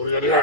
istorya niya.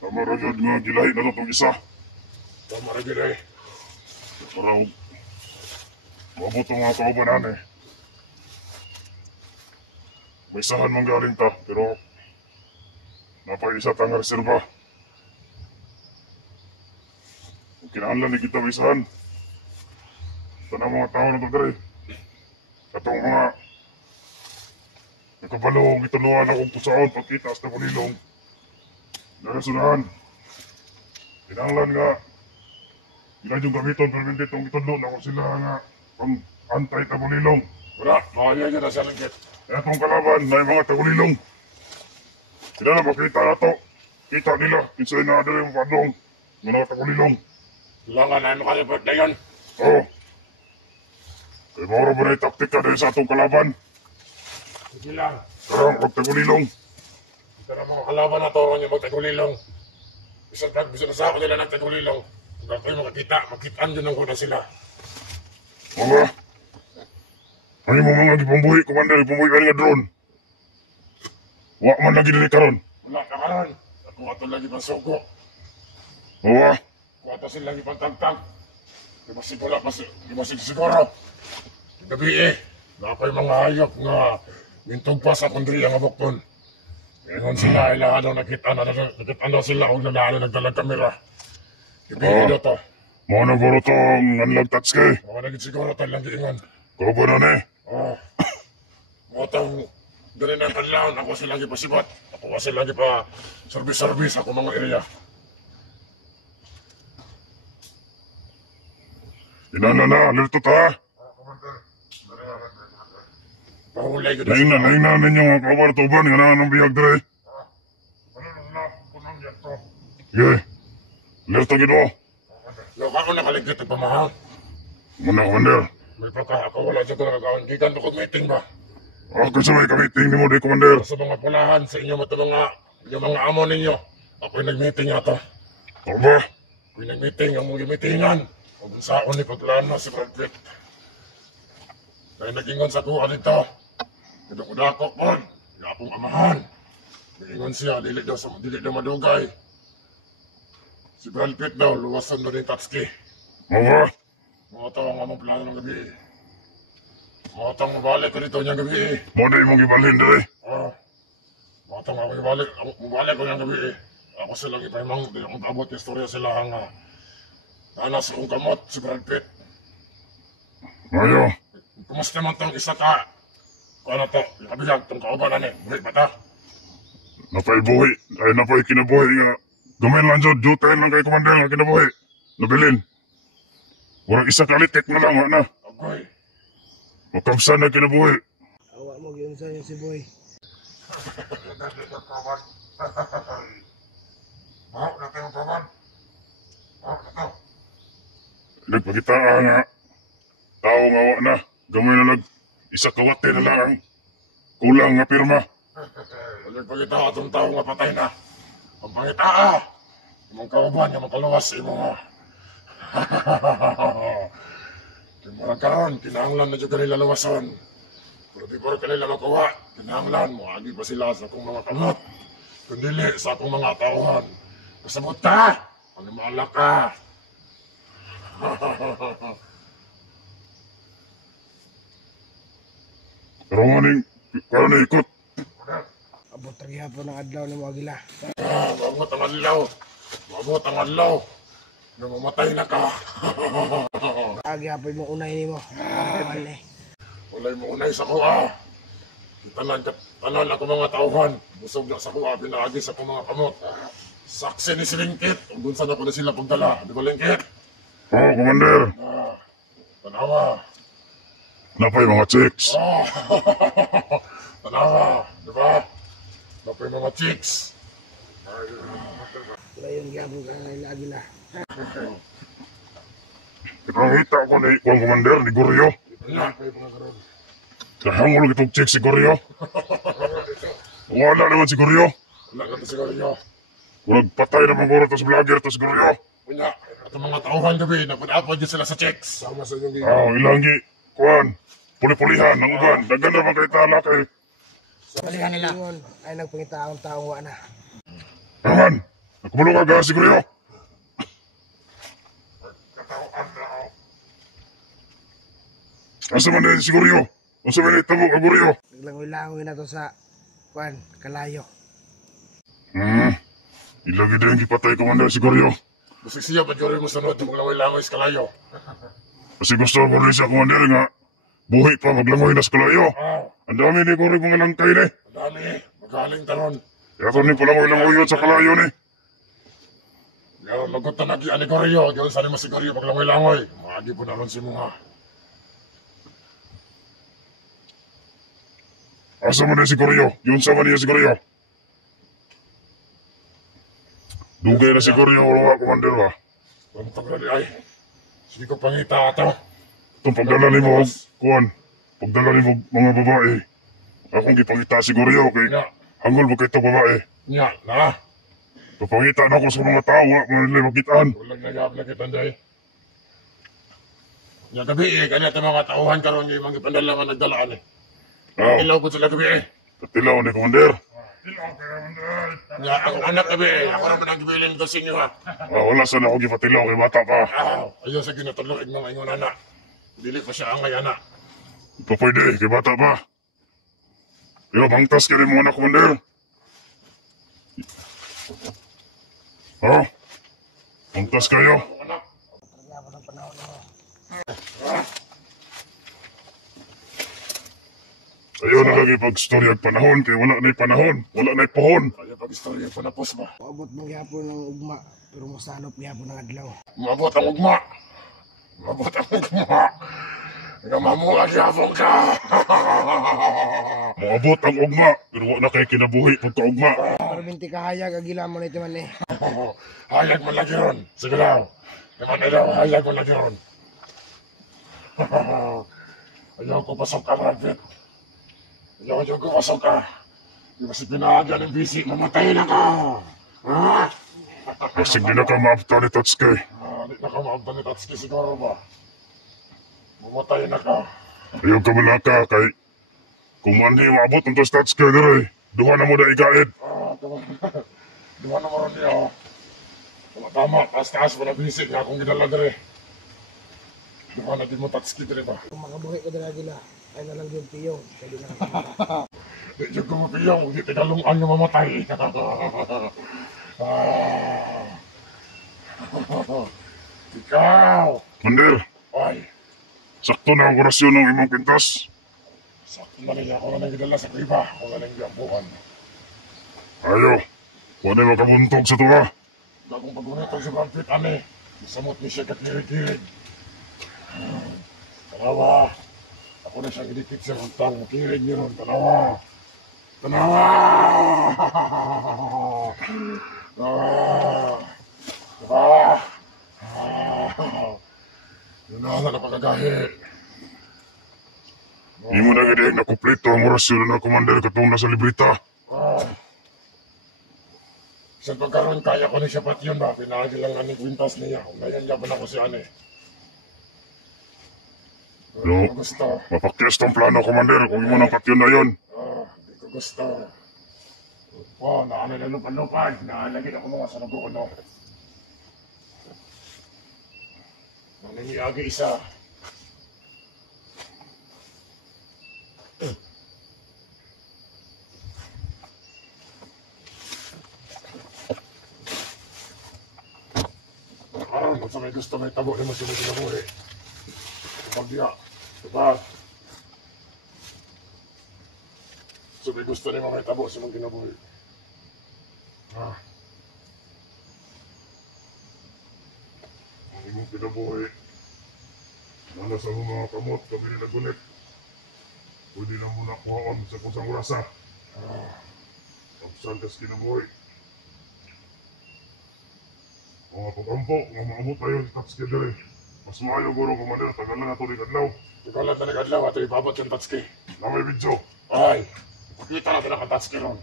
Tama ra gyud nga gilahi na itong isa. Tama ra gyud ay. Para maabot ang mga kaubanan eh. May isahan man galing ta, pero napay-isa tang reserba. Kung kinahanglan ni kita may isahan, tanang mga tao na ito dere. Katong mga nakabalong itunuan akong tusaon pagkita sa Bulilong. Narasunahan. Kinahanglan nga ilan yung gamiton pero hindi itong itulo na kung sila nga pang antay-Tagulilong. Wala, makanya dyan na sa langkit. Kaya itong kalaban na yung mga Tagulilong. Sila na makita na ito. Kita nila, kinsay na doon yung padong mga Tagulilong. Sila nga na yung makalipot na yun. Oo. Kaya maura ba na yung taktika dahil sa itong kalaban? Sige lang. Karang mag-Tagulilong. Pero mga kalaban na ito yung mag-Tagulilong. Bisa na sa ako nila ng Tagulilong. Kung kayo makitaan dyan ang kuna sila. Mga, ano mo mga gipambuhi, Commander, gipambuhi ka nga drone. Wa man lagi nila karon. Wala ka karon. Ako ato lagi pang sugo. Oo. Kung ato sila lagi pang tagtag. Di ba siguro. Gabi eh, napay mga hayop nga mintog pa sa kundri ang abokton. Ngayon sila ilangan daw nakita na sila kung nalaala nagdalag kamera. Gabi to. Mga naguro tong nanlagtats kay. Mga naging siguro tayo lang giingan. Kabo na ne. Oo. Mga tang ganun ang kanlaon. Ako sila lagi pa sibat. Ako sila lagi pa service ako mga area. Inana na, alerto ta. Pahulay ko din. Naing na ninyo mga kabar tuban. Nga na ng bihag dere. Ano na kunang yan to. Sige. Alerto gino. Loko ako nakaligit at pamahal. Muna, Commander. May pata ako wala dyan ko nakakaon. Gigan ko meeting ba? Kung sa may ka-meeting ni mo, Commander. Sa mga pulahan, sa inyo mga amo ninyo. Ako'y nag-meeting ata. Ako ba? Ako'y nag-meeting, ang mga meetingan. Kung saan ni pagplano si Brad Pitt. Dahil nag-ingon sa kuha dito. Kadakudako po. Yung akong amahan. Nag-ingon siya, dili daw madugay. Si Brad Pitt daw, luwasan na rin Tatsuki. Mga? Mga tao ang amang plano ng gabi. Mga tao mabalik ka dito niyang gabi. Mga na yung ibalhin dahil? Oo. Mga tao ako mabalik ko niyang gabi. Ako silang ipahimang, di akong abot yung istorya sila ang nanas kong kamot si Brad Pitt. Ayo. Kumusta naman itong isa ka? Kung ano to, yung kabilang, itong kaubanan eh. Buhay ba ta? Napay buhay, ay napay kinabuhay nga. Gamay lang dyan, jutain lang kay Commander nga kinabuhi. Nabilin. Warang isa kalitik na lang, na. Okay. Makabsan na kinabuhi. Awa mo yun sa yung si Boy. Mahal na tayo paman. Mahal na tayo. Nagpagitaan nga. Tao nga wa na. Gamay na lang. Isa kawate na lang. Kulang nga pirma. Nagpagitaan atong tao nga patay na. Ang pangitaa, yung mga kauban, yung mga kaluwas, yung mga... yung mga karon, kinahanglan na dyan kanila lawasan. Pero di pa rin kanila makuha, kinahanglan mo, agi pa sila sa akong mga kamot. Kundili sa akong mga tauhan. Kasabot ka, panimaala ka. Pero nga ning, kaya na ikot. Abot ang hapon ng adlaw ni Mwagila. Mabot ang adlaw. Mabot ang adlaw. Namamatay na ka. Agi hapon mo unay ni mo. Walay mo unay sa kuha. Tanan ako mga tauhan. Busog na sa kuha. Pinaagi sa akong mga kamot. Saksi ni si Lingkit. Kung saan ako na sila pagdala. Di ba Lingkit? Oo, Commander. Tanawa. Napay mga chicks. Tanawa. Di ba? Napay mga chicks. Wala yung gabong ka ng Agila. Ipangita ko ni Kuang Commander ni Goryo. Wala kayo mga karon. Kahangol kitong check si Goryo. Wala naman si Goryo. Wala ka siguro nyo. Kurag patay na mga tos vlogger tos Goryo. Wala. At ang mga tauhan gabi, napad-apod dyan sila sa checks. Sama sa inyong gigil. Ilangi. Kuan. Puli-pulihan. Ang uban. Dagan na mga tala kay. Balikan nila. Ay nagpangita akong taong wa na. Naman. Nakumulong aga si Goryo. Katauhan na ako. Asa man na si Goryo? Asa man na itabo ka Goryo? Naglangoy-langoy na to sa kuan, kalayo. Ilagi din yung gipatay Commander si Goryo. Busik siya, ba't yun mo sunod yung maglangoy-langoy sa kalayo? Kasi gusto ko rin siya Commander nga. Buhi pa maglangoy na sa kalayo. Ang dami ni Goryo mga langkay ni. Ang dami, magaling taron. Kaya ko ni palangoy-langoy yun sa kalayo ni. Pero lagot na nag-ian ni Goryo, diyon saan mo si Goryo maglangoy-langoy. Maagi po na ron si Munga. Asa man na si Goryo? Yun sa man niya si Goryo. Dugay na si Goryo wala Commander ba? Tuntog na ay. Sige ko pangita ato. Itong pagdala ni mo, kuan. Pagdala ni mo mga babae. Akong gipangita si Goryo kay Nya, hangol ba kayo babae. nya, na. Papangita na ako sa mga tao, mga nila magitaan. Walang nagahap na kita, Day. Nya gabi kanya ito mga tauhan karon yung mga ipandala nga nagdalaan eh. Ilaw po sila gabi eh. Katilaw ni Commander. Nya, ang anak gabi, ako naman ang gibilin ko sa inyo ha. Wala sana ako gipatilaw kay bata pa. Ayaw sa ginatuloy ng mga ingon anak. Dili pa siya ang may anak. Ito pwede, kay bata pa. Pero bangtas ka rin mo na Commander. Bangtas kayo. Anak. Kaya ng panahon mo. Ayaw na lagi pag-storya ang panahon kay wala na'y panahon. Wala na'y pohon. Kaya pag-istorya po na pos ba? Paabot mong gihapon ng ugma, pero masanop gihapon ng adlaw. Mabot ang ugma. Mabot ang ugma. Nga mamuha gyapon ka. Maabot ang ugma, pero wala kay kinabuhi pagka-ugma. Pero binti kahayag, agila mo na ito man eh. Hayag man lagi ron. Sige daw. Naman na daw, hayag man lagi ron. Ayaw ko pasok ka, Brad Pitt. Ayaw ko pasok ka. Di ba si pinahagyan ng bisik, mamatay na ka. Ha? Kasi di na ka maabta ni Tatsuki. Di na ka maabtan ni Tatsuki siguro ba? Mamatay na ka. Ayaw ka malaka kay kung manhi maabot ang Tatsuki dere. Duha na mo na igaid. Tama. Di ba naman ron niya, tama, taas-taas pa na bisik nga akong ginala dere. Di ba na di mo Tatsuki dere ba? Kung makabuhi ko dala gila, ay na lang yung piyong. Pwede na lang. Di dyan ko mapiyong, di tigalungan niyo mamatay. Ikaw! Commander, Ay, sakto na ang orasyon ng imong pintas. sakto na rin ako na nagdala sa kriba. Ako na lang gampuan. Ayo, wala makabuntog sa tuwa. Bagong pagunito sa Brad Pitt, ane. Isamot ni siya kakirig-kirig. Tanawa. Ako na siyang idikit sa rantang. Kirig niyo ron, tanawa. Tanawa! Yun na napakagahi. Di mo na gid na kumpleto ang orasyon na Commander katong nasa libreta. Sa pagkaroon, kaya ko na siya pati yun ba? Pinahagi lang nga ni Quintas niya. Ngayon niya pa na ko si Ane. No. Hindi ko gusto. Mapakyas tong plano, Commander, kung imo nang patyon na yon. Hindi ko gusto. Wow, naano na lupad-lupad. Naalagin ako mga sa nag-uuno. Naniniagi isa. Kung sa may gusto may tabo, naman sila sinabuhi. Kapag diya, diba? So may gusto niya may tabo sa mga kinabuhi. Ang imong kinabuhi. Nala sa mga kamot, kami nila gunit. Pwede na muna kuhaon sa kusang orasa. Kapsal kas kinabuhi. Mga pag-ampo, nga maamot tayo sa Tatsuki dere. Mas maayo guro, Commander. Tagal na ito ni Kadlaw. Ikaw lang na nag-adlaw ato ibabot yung Tatsuki. Na may video. Ay, ipakita natin ang Tatsuki ron.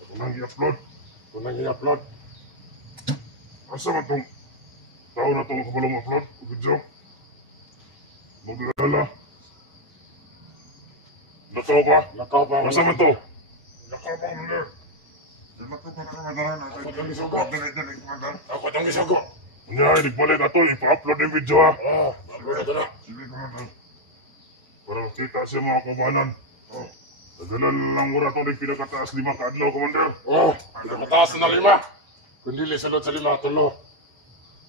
Ako nang i-upload. Kung nang i-upload, Asa man tong tao na itong kabalong upload? Video. Magdala. Nataw ba? lakaw pa. Asa man to? Lakaw pa, Commander. Di ba ito pa nakamadaran? Ako itong isugo. Dinig, Commander. Ako itong isugo. Unya, igbalik ato. Ipa-upload yung video ha. Upload na ito na. Sige, Commander. Para makita siya mga kubanan. Nagalan lang mura ito ng pinakataas 5 kaadlaw, Commander. Mataas na 5. Kung dili salot sa 5, tulo.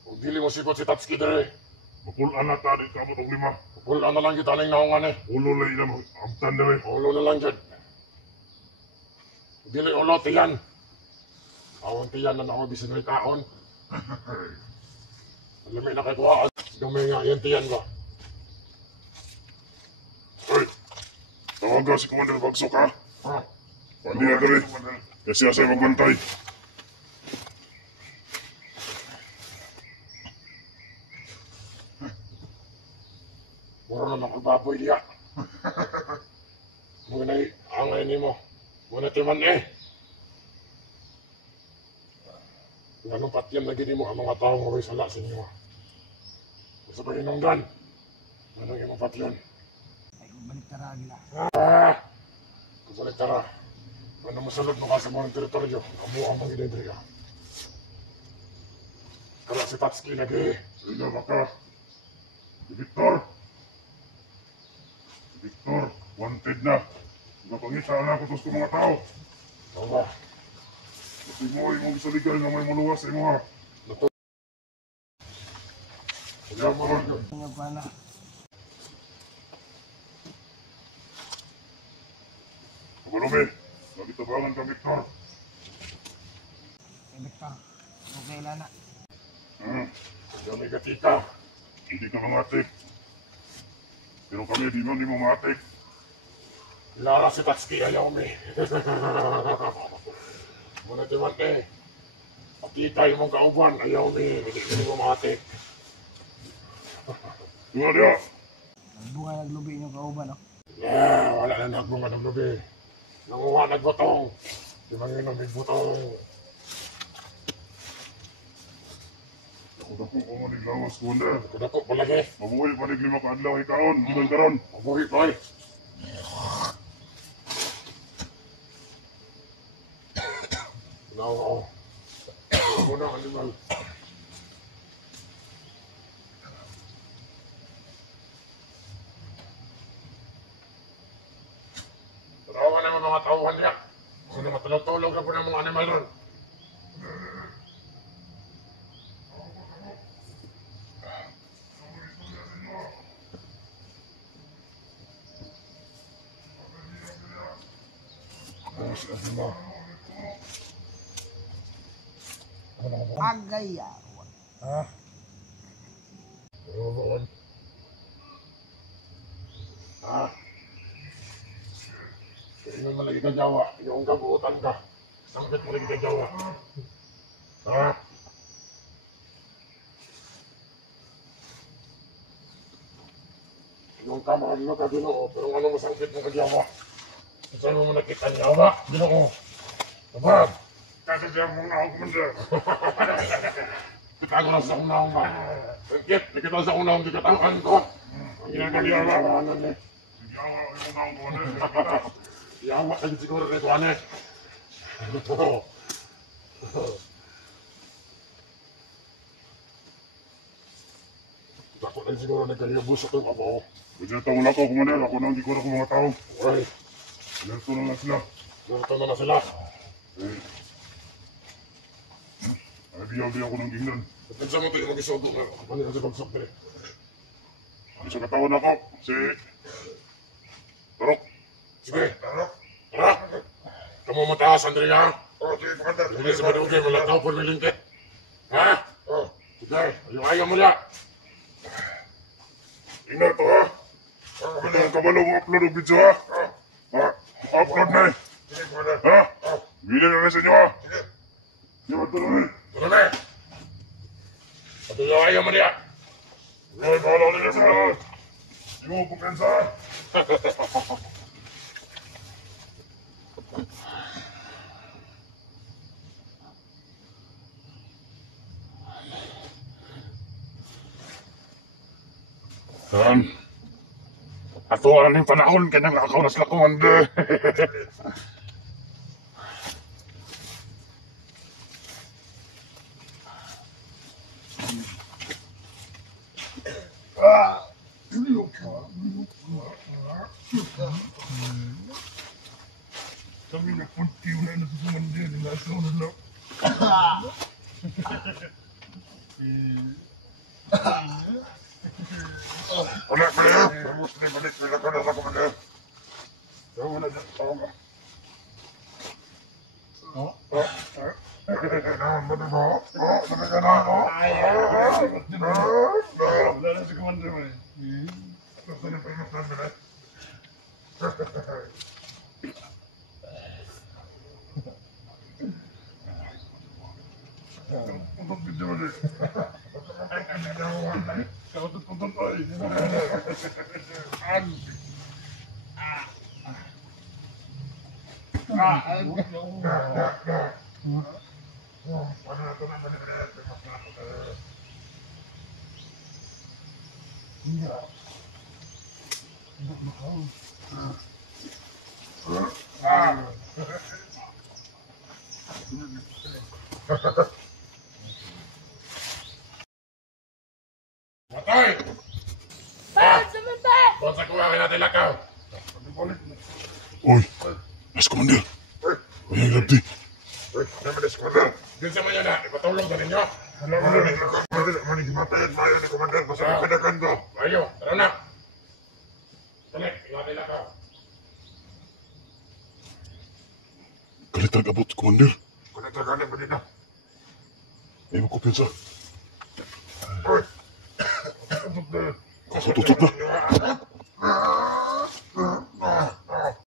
Kung dili mo sikot si Tatsuki dere, Mapulaan na tayo ka mo itong 5. pulaan na lang kita ng naungan eh. Ulo lang ilang amtan na rin. Ulo na lang dyan. Kung dili ulo, tiyan. Awang tiyan na ako bisan may kaon. Alam mo na kay kuha. Gamay nga, yan tiyan ba? Hoy, tawagan si Commander Bagsok ha. Pandi na dali. Kasi asay magbantay. Mura na makababoy diya. Muna angay ni mo. Muna timan eh. Anong patyam na gini mo ang mga taong maway sala sa inyo. Gusto ba inunggan? Anong imong patyon? Ay, balik tara nila. Kubalik tara. Ano masalod mo ka sa mga teritoryo? Amo ang mga idedriya. Kala si Tatsuki lagi. Sila baka. Si Victor. Si Victor, wanted na. Napangita na ako sa mga tao. Ito ba? Kasi mo yung isaligay na may maluwas sa imo ha. Kaya mo rin. Nga pa na. Kabalome, nagitabangan ka Victor. Victor, okay lang na. Kami katika. Hindi ka mangatik. Pero kami di mo matik. Lara si Tatsuki ayaw mi. Muna timan eh. Pakita yung mong kauban. Ayaw mi. Hindi mo matik. Tunga dia. Nagbunga naglubi yung kauban, no? Yeah, wala na nagbunga ng lubi. Nanguha nagbutong. Si Manginom nagbutong. Ako na po kung ano lawas ko na. Kudako po lagi. Mabuhay pa rin 5 kaadlaw ikaon. Bukan karon. Mabuhi ko eh. Now, ako na animal. Tarawan naman mga tauhan niya. Kasi matulog-tulog na po ng mga animal ron. Agayawan. Roon. Kaya mo lagi ka Jawa. Yung gabutan ka. Sangkit mo lagi ka Jawa. Yung kamahal mo ka Ginoo, pero ano masangkit mo ka Jawa? Saan mo nakita niya ba? Ginoo. Diba? Kasi siya mong ako, Commander. Kita ko na sa unahong ka. Sangkit, nakita sa unahong dikatangan ko. Ang ginagaliya ba? Sige ako yung ako, Commander. Yawa ka siguro rin ito, ane. Ako lang siguro nagkaliyabusok yung abo. Kasi taon ako, Commander. Ako nang di ko na mga tao. Uy, Alerto na lang sila. narito na sila. Ayaw-ayaw ko ng gingnan. Pagkansa mo ito yung mag-isugo nga. Ano yung sa pagsok dali? Ano sa katawan ako? Si... Tarok. Sige, tara. Kamu mataas, Andrea. Sige, Commander. Hindi sa madugay, malataw po may lingkit. Ha? Sige, ayaw mo niya. Tingnan to ha. Ano ang kabalong upload ng video ha? Upload na eh. Sige, Commander. Ha? Bili na rin sa inyo ha. Sige, magtuloy. Tuloy na. Patuloy ayaw mo niya. Ay, bahala ulit ka sa lahat. Hindi mo kumpensa. Han, atuan yung panahon kanyang ako nas lakuan de. Kami nagpunti wala na sa sumandir. Nasa na lang. Wala pa yan. Tapos na balik nila ka na sa kumander. Tawa na dyan. Tawa ka. Naman mo na ba? Sabi ka na, no? Wala na sa commander mo eh. Gusto niyo pa yung plan nila? Putot video mo eh. Putot putot ay. Ano na ito na manila? Matay! Kung sa kuha natin lakaw. Uy, mas commander. Uy, ang labdi. Uy, naman is kumander. Din sa mga na, ipatulong sa ninyo. Manigimatayan mayo ni kumander kung saan pinakan ko. Ayo, tara na. Tulik, natin lakaw. Kalitag abot, commander. Kung nagkagaling ba dito? Ay mo kumpensa. Uy! Tututok na.